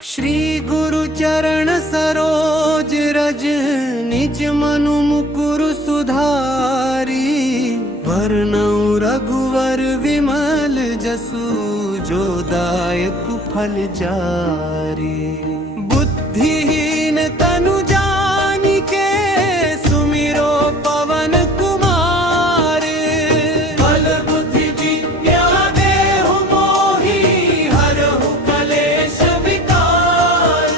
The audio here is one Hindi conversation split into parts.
श्री गुरु चरण सरोज रज निज मनु मुकुर सुधारी। वर्णौ रघुवर विमल जसु जो दायक फल चारि। बुद्धिहीन तनु जानिके सुमिरो पवन कुमार। बल बुद्धि विद्या देहु मोहि हरहु कलेश विकार।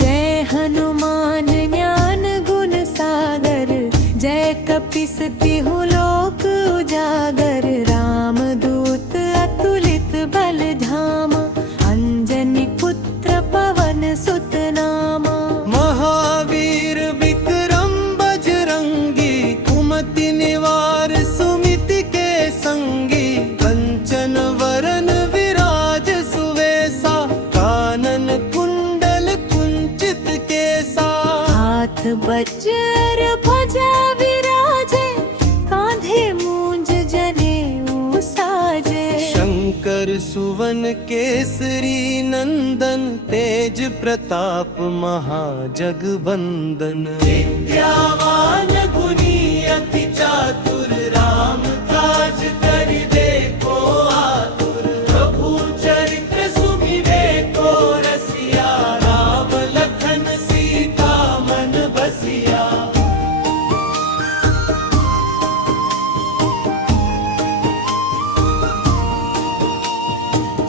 जय हनुमान ज्ञान गुण सागर। जय कपीस तिहु लोक उजागर। राम दूत अतुलित बल धामा। अंजनी पुत्र पवन सुत नामा। महावीर विक्रम बजरंगी। कुमति निवार सुमिति के संगी। कंचन वरन विराज सुवेसा। कानन कुंडल कुंचित केसा। हाथ वज्र ध्वजा विराजे। कांधे मूंज जनेऊ साजे। शंकर सुवन केसरी नंदन। तेज प्रताप महाजगबंदन। विद्यावान गुणी अति चातुर। राम काज करिबे को आतुर। प्रभु चरित्र सुमिबेको रसिया। राम लखन सीता मन बसिया।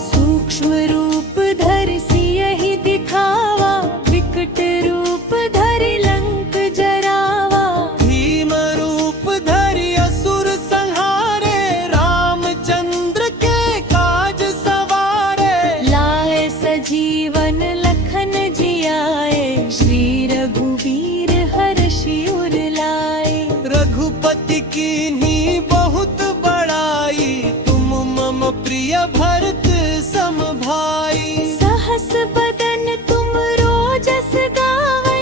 सूक्ष्म रूप धरि सियहि दिखावा। विकट रूप धरि लंक जरावा। भीम रूप धरि असुर संहारे। रामचंद्र के काज सवारे। लाए सजीवन लखन जियाए। श्री रघुवीर हर्षि उर लाए। रघुपति कीन्ही बहुत बड़ाई। तुम मम प्रिय भरत सम भाई। सहस बदन तुम रोजस गावे।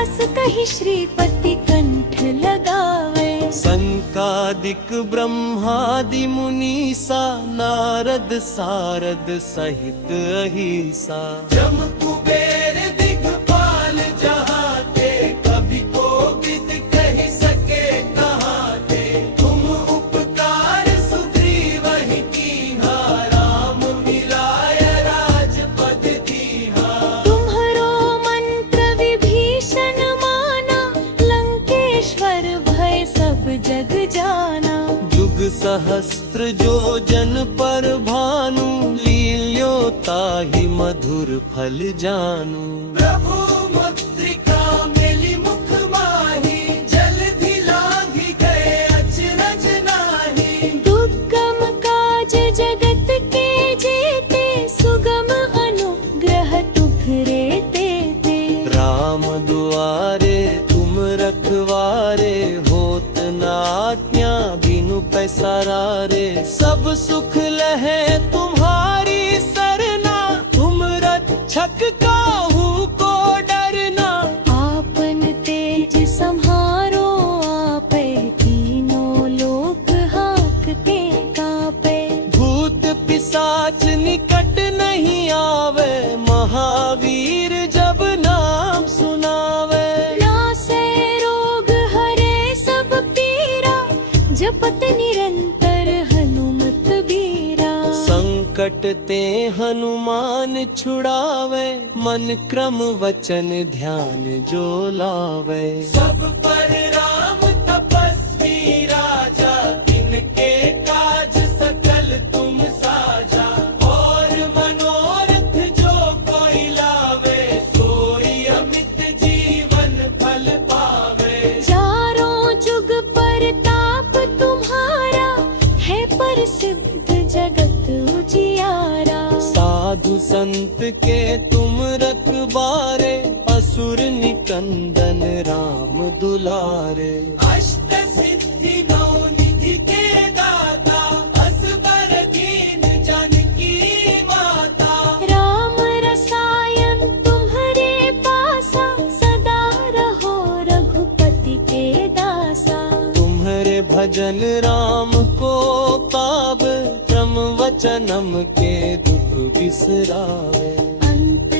अस कहि श्रीपति कंठ लगावे। संकादिक ब्रह्मादि मुनीसा। नारद सारद सहित अहिसा। जम कुबेर दिगपाल जहाते। कभी कोविद कहि सके कहाते। तुम उपकार सुग्रीवहि कीन्हा। राम मिलाय राजपद दीन्हा। तुम्हरो मंत्र विभीषण माना। लंकेश्वर भय सब जग जाना। जुग सहस्त्र जो जन पर भानु। लील्यो ताहि मधुर फल जानू। प्रभु मुद्रिका मेलि मुख माहि। जलधि लांघि गए अचरज नाहि। दुर्गम काज जगत के जेते। सुगम अनुग्रह तुम्हरे तेते। राम दुआरे तुम रखवारे। होत न आज्ञा बिनु पैसारे। सब सुख लहे तुम्हारी सरना। तुम रक्षक काहू को डरना। आपन तेज सम्हारो आपे। तीनों लोक हांकते कांपे। भूत पिशाच निकट नहीं आवे। महावीर जब नाम सुनावे। नासै रोग हरे सब पीरा। जपत निरंतर हनुमत बीरा। संकट ते हनुमान छुड़ावे। मन क्रम वचन ध्यान जो लावे। सब पर राम तपस्वी राजा। तिनके काज सकल तुम साजा। और मनोरथ जो कोई लावे। सोई अमित जीवन फल पावे। चारों जुग परताप तुम्हारा। है प्रसिद्ध जगत उजियारा। साधु संत के तुम रखबारे। असुर निकंदन राम दुलारे। अष्ट सिद्धि नौ निधि के दाता। असबर दीन जानकी माता। राम रसायन तुम्हरे पासा। सदा रहो रघुपति के दासा। तुम्हारे भजन राम को पावे। क्रम वचनम के दुख बिसरावे। अंत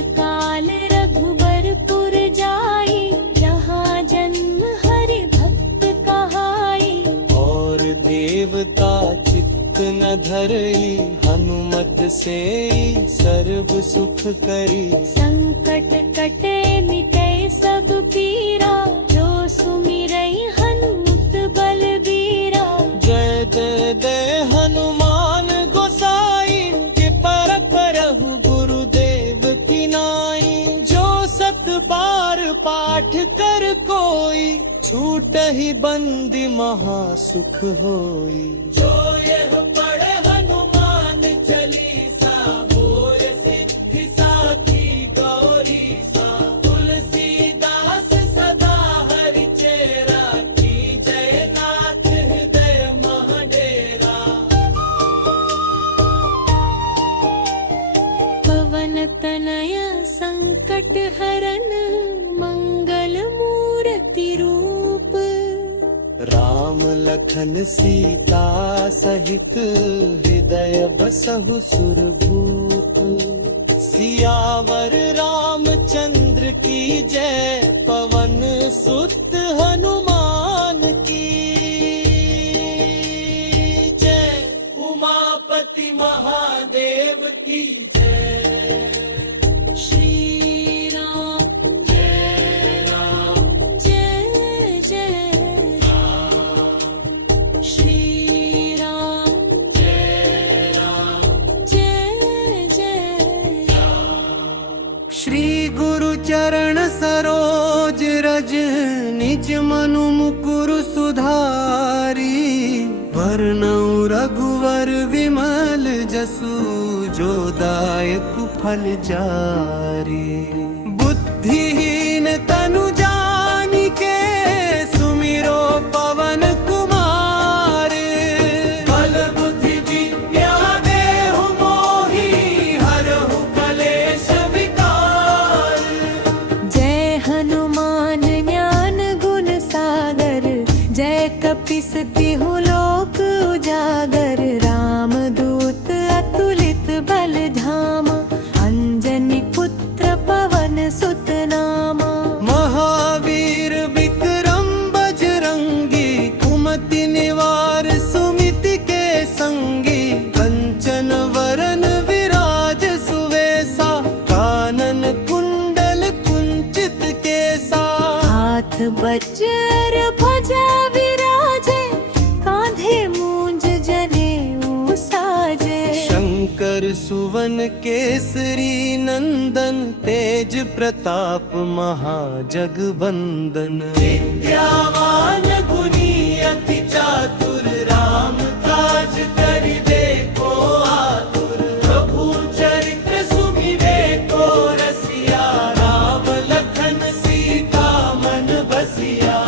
न धरई, हनुमत से सर्व सुख करी। संकट कटे मिटे सब पीरा, जो सुमिरई हनुमत बलबीरा। जय जय दे हनुमान गोसाई, कि परख करहु गुरुदेव की नाई। जो सत बार पाठ कर कोई, छूटहि बंदी महासुख होई। जो यह पढ़े हनुमान चालीसा, होय सिद्धि साखी गौरी सा। तुलसीदास सदा हरि चेरा, की जय नाथ हृदय मह डेरा। पवन तनय संकट हरन, मंगल मूर्ति रूप। राम लखन सीता सहित, हृदय बसहु सुरभूप। सियावर रामचंद्र की जय, पवन सुत हनुमान की जय। उमापति महादेव की जय। श्री राम जय राम जय जय श्री राम जय राम। जय जय। श्री गुरु चरण सरोज रज, निज मनु मुकुर सुधारी। वरनउ रघुवर विमल जसु, जो दायक फल जारी। बुद्धिहीन तनु जानिके, सुमिरो पवन कुमार। बल बुद्धि विद्या देहु मोहि, हरहु कलेश विकार। जय हनुमान ज्ञान गुण सागर, जय कपीस तिहु लोक उजागर। राम दूत अतुलित बल धामा, अंजनी पुत्र पवन सुत नामा। महावीर विक्रम बजरंगी, कुमति निवार सुमिति के संगी। कंचन वरन विराज सुवेसा, कानन कुंडल कुंचित केसा। हाथ वज्र ध्वजा विराजे, कांधे मूंज जनेऊ साजे। शंकर सुवन केसरी नंदन, तेज प्रताप महाजगबंदन। विद्यावान गुणी अति चातुर, राम काज करिबे को आतुर। प्रभु चरित्र सुमिरे को रसिया, राम लखन सीता मन बसिया।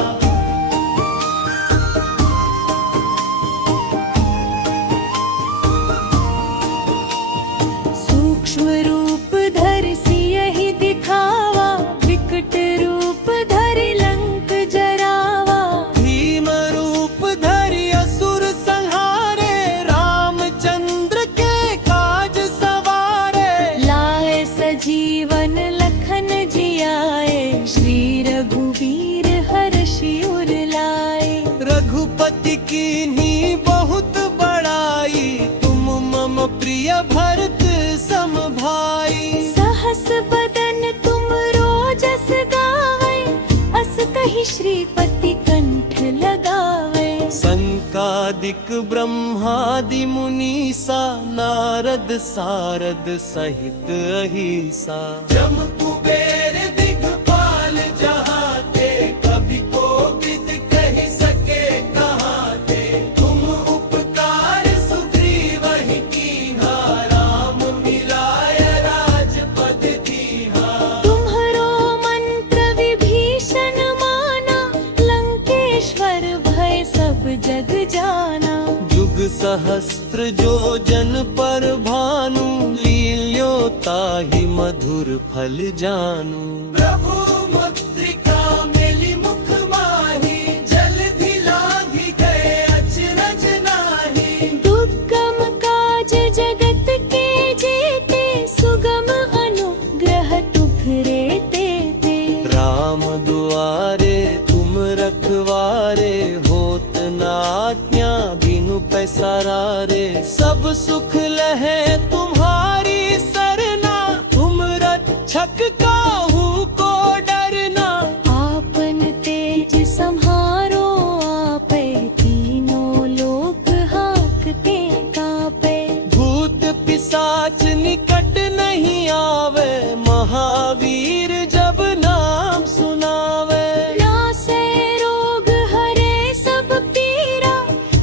सूक्ष्म रूप धरि सियहि दिखावा, विकट रूप धरि लंक जरावा। भीम रूप धरि असुर संहारे, रामचंद्र के काज सवारे। लाए सजीवन लखन जियाए, श्री रघुवीर हर्षि उर लाए। रघुपति कीन्ही बहुत बड़ाई, तुम मम प्रिय भरत सम भाई। सहस बदन तुम रोजस गावे, अस कहि श्रीपति कंठ लगावे। संकादिक ब्रह्मादि मुनीसा, नारद सारद सहित अहिसा। जम कुबेर दिगपाल जहाते, कभी कोविद कहि सके कहाते। तुम उपकार सुग्रीवहि कीन्हा, राम मिलाय राजपद दीन्हा। तुम्हरो मंत्र विभीषण माना, लंकेश्वर भय सब जग जाना। जुग सहस्त्र जो जन पर भानु, लील्यो ताहि मधुर फल जानू। प्रभु मुद्रिका मेली मुख माही, जलधि लांघि गए अचरज नाहि। दुर्गम काज जगत के जेते, सुगम अनुग्रह तुम्हरे तेते। राम दुआरे तुम रखवारे, होत न आज्ञा बिनु पैसारा रे। सब सुख लहे तुम्हारी सरना, तुम रक्षक काहू को डरना। आपन तेज सम्हारो आपे, तीनों लोक हाकते कापे। भूत पिशाच निकट नहीं आवे, महावीर जब नाम सुनावे। नासे रोग हरे सब पीरा,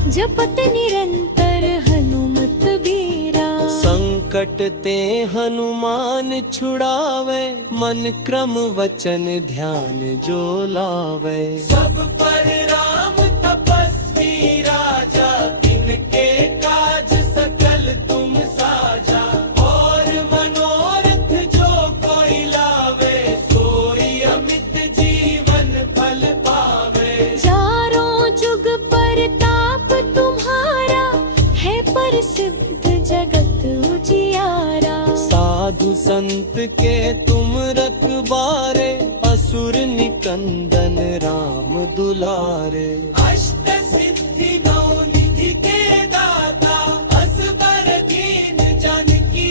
जपत निरंतर हनुमत बीरा। संकट ते हनुमान छुड़ावे, मन क्रम वचन ध्यान जो लावे। सब पर राम तपस्वी राजा, तिनके काज सकल तुम साजा। और मनोरथ जो कोई लावे, सोई अमित जीवन फल पावे। चारों जुग परताप तुम्हारा, है प्रसिद्ध जगत उजियारा। साधु संत के तुम रखबारे, असुर निकंदन राम दुलारे। अष्ट सिद्धि नौ निधि के दाता, असबर दीन जन की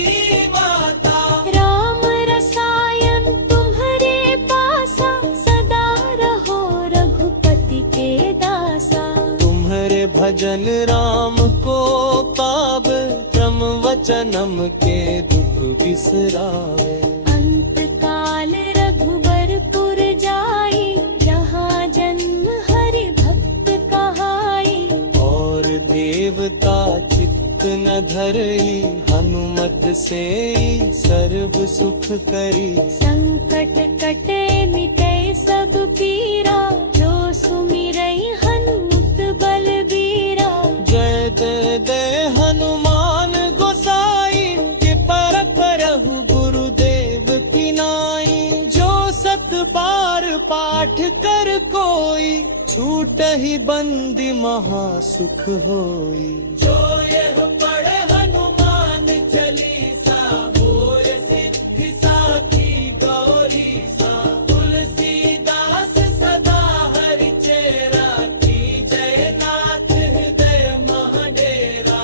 माता। राम रसायन तुम्हारे पासा, सदा रहो रघुपति के दासा। तुम्हारे भजन राम को पावे, क्रम वचनम के दुख बिसरावे। अंत काल रघुबरपुर जाई, जहाँ जन्म हरि भक्त कहाई। और देवता चित्त न धरई, हनुमत से सर्व सुख करी। संकट कटे मिटे सब पीरा, जो सुमिरई हनुमत बलबीरा। जय जय जय हनुमान गोसाई, कि परख रहु गुरुदेव की नाई। जो सत बार पाठ कर कोई, छूट ही बंदी महासुख होई। जो यह पढ़े हनुमान चालीसा, होय सिद्धि साखी गौरी सा। तुलसीदास सदा हरि चेरा, की जय नाथ हृदय महडेरा।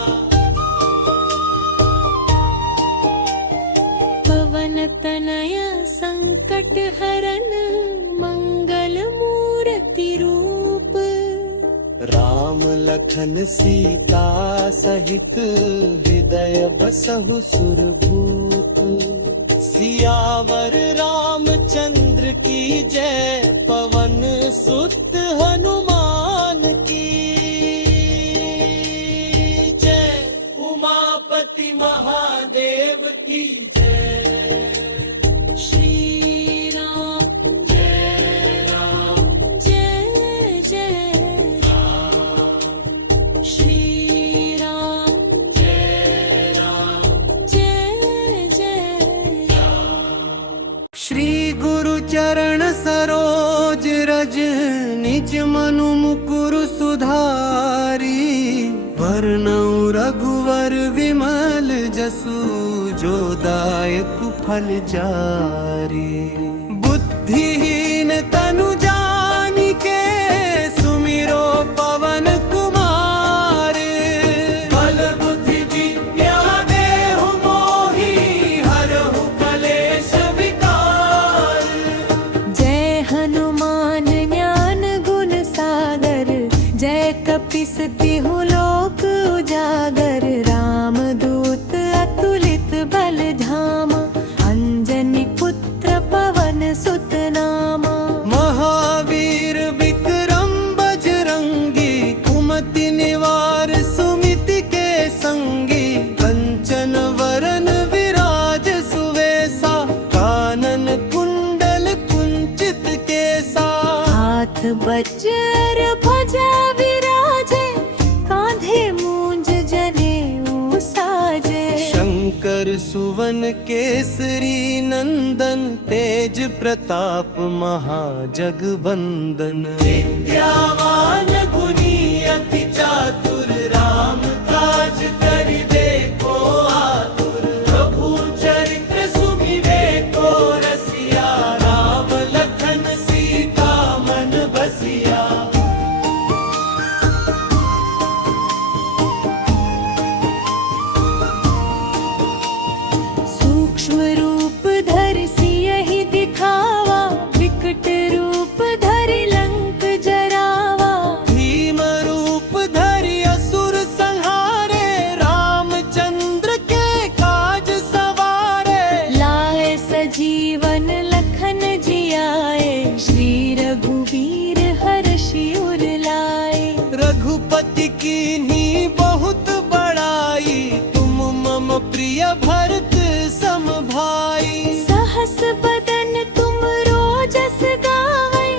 पवन तनय संकट हरन, मंगल मूर्ति रूप। राम लखन सीता सहित, हृदय बसहु सुरभूप। सियावर रामचंद्र की जय, पवन सुत हनुमान की जय। उमापति महादेव की जय। श्री राम जय राम जय जय राम, श्री राम जय राम जय जय। श्री गुरु चरण सरोज रज, निज मनु मुकुर सुधारी। वरनउ रघुवर विमल जसु, जो दायक फल जारी। बुद्धिहीन तनु जानिके, सुमिरो पवन कुमार। बल बुद्धि विद्या देहु मोहि, हरहु कलेश विकार। जय हनुमान ज्ञान गुण सागर, जय कपीस तिहु लोक उजागर। राम दूत अतुलित बल धामा, अंजनी पुत्र पवन सुत नामा। महावीर विक्रम बजरंगी, कुमति निवार सुमिति के संगी। कंचन वरन विराज सुवेसा, कानन कुंडल कुंचित केसा। हाथ वज्र ध्वजा विराजे, कांधे मूंज जनेऊ साजे। शंकर सुवन केसरी नंदन, तेज प्रताप महाजगबंदन। विद्यावान गुणी अति चातुर, राम काज करिबे को आतुर। प्रभु चरित्र सुमिरे को रसिया, राम लखन सीता मन बसिया। पवन लखन जियाए, श्री रघुवीर हर्षि उर लाए। रघुपति कीन्ही बहुत बड़ाई, तुम मम प्रिय भरत सम भाई। सहस बदन तुम रोजस गावे,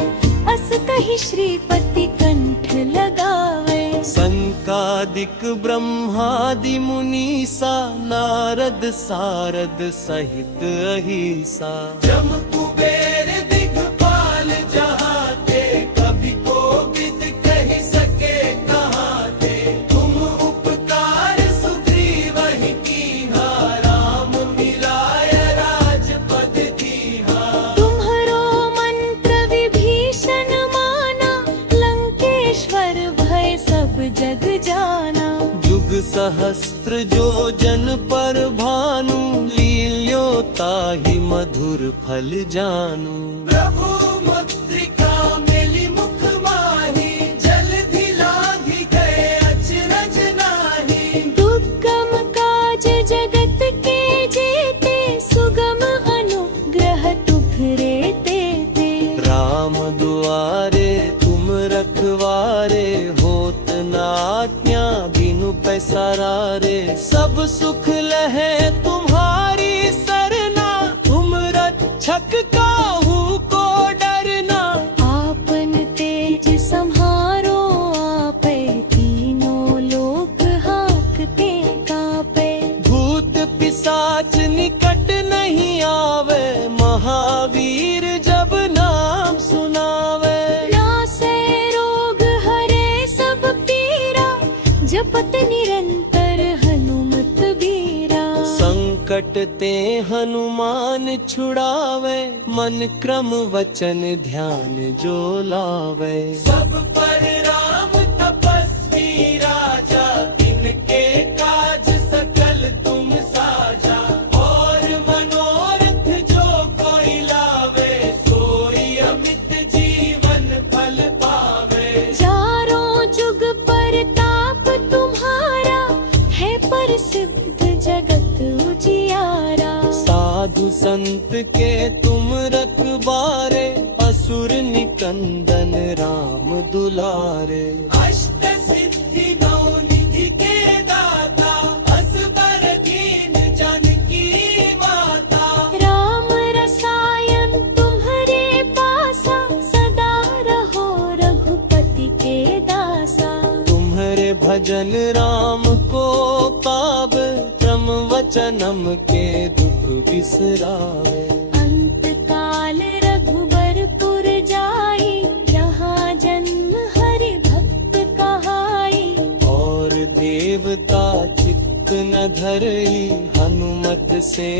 अस कहि श्रीपति कंठ लगावे। संकादिक ब्रह्मादि मुनीसा, नारद सारद सहित अहिसा। जम कुबेर दिगपाल जहाते, कभी कोविद कहि सके कहाते। तुम उपकार सुग्रीवहि कीन्हा, राम मिलाय राजपद दीन्हा। तुम्हरो मंत्र विभीषण माना, लंकेश्वर भय सब जग जाना। जुग सहस्त्र जो जन पर भानु, लील्यो ताहि मधुर फल जानू। प्रभु मुद्रिका मेली मुख माही, जलधि लांघि गए अचरज नाहि। दुर्गम काज जगत के जेते, सुगम अनुग्रह तुम्हरे तेते। राम दुआरे तुम रखवारे, होत न आज्ञा बिनु पैसारे। सब सुख लहे तुम्हारी सरना, तुम रक्षक काहू को डरना। आपन तेज सम्हारो आपे, तीनों लोक हांकते कांपे। भूत पिशाच निकट नहीं आवे, महावीर जब नाम सुनावे। नासे रोग हरे सब पीरा, जपत निरंतर हनुमत बीरा। संकट ते हनुमान छुड़ावे, मन क्रम वचन ध्यान जो लावे। सब पर राम तपस्वी राजा, तिनके काज सकल तुम साजा। और मनोरथ जो कोई लावे, सोई अमित जीवन फल पावे। चारों जुग परताप तुम्हारा, है प्रसिद्ध जगत उजियारा। साधु संत के तुम रखबारे, असुर निकंदन राम दुलारे। अष्ट सिद्धि नौ निधि के दाता, असबर दीन जानकी माता। राम रसायन तुम्हरे पासा, सदा रहो रघुपति के दासा। तुम्हारे भजन राम को पावे, क्रम वचनम के दुख बिसरावे। अंत काल रघुबरपुर जाई, जहाँ जन्म हरि भक्त कहाई। और देवता चित्त न धरई, हनुमत से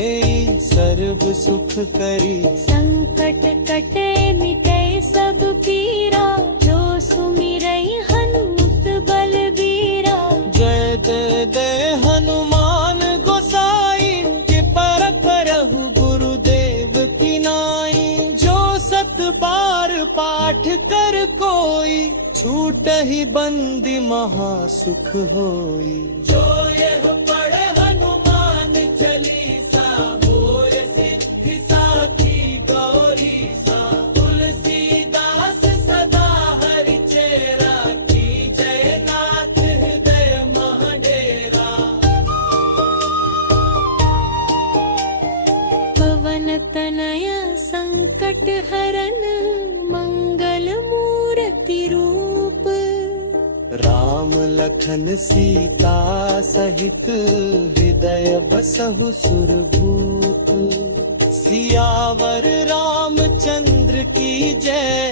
सर्व सुख करी। संकट कटे मिटे सब पीरा, जो सुमिरई हनुमत बलबीरा। जय जय जय हनुमान गोसाई, कृपा करहु गुरुदेव की नाई। जो सत बार पाठ कर कोई, छूटहि बंदी महा सुख होई। जो यह पढ़े हनुमान चालीसा, होय सिद्धि साखी गौरी सा। तुलसीदास सदा हरि चेरा, की जय नाथ हृदय महडेरा। पवन तनय संकट हरन, मंगल मूर्ति रूप। राम लखन सीता सहित, हृदय बसहु सुरभूत। सियावर रामचंद्र की जय,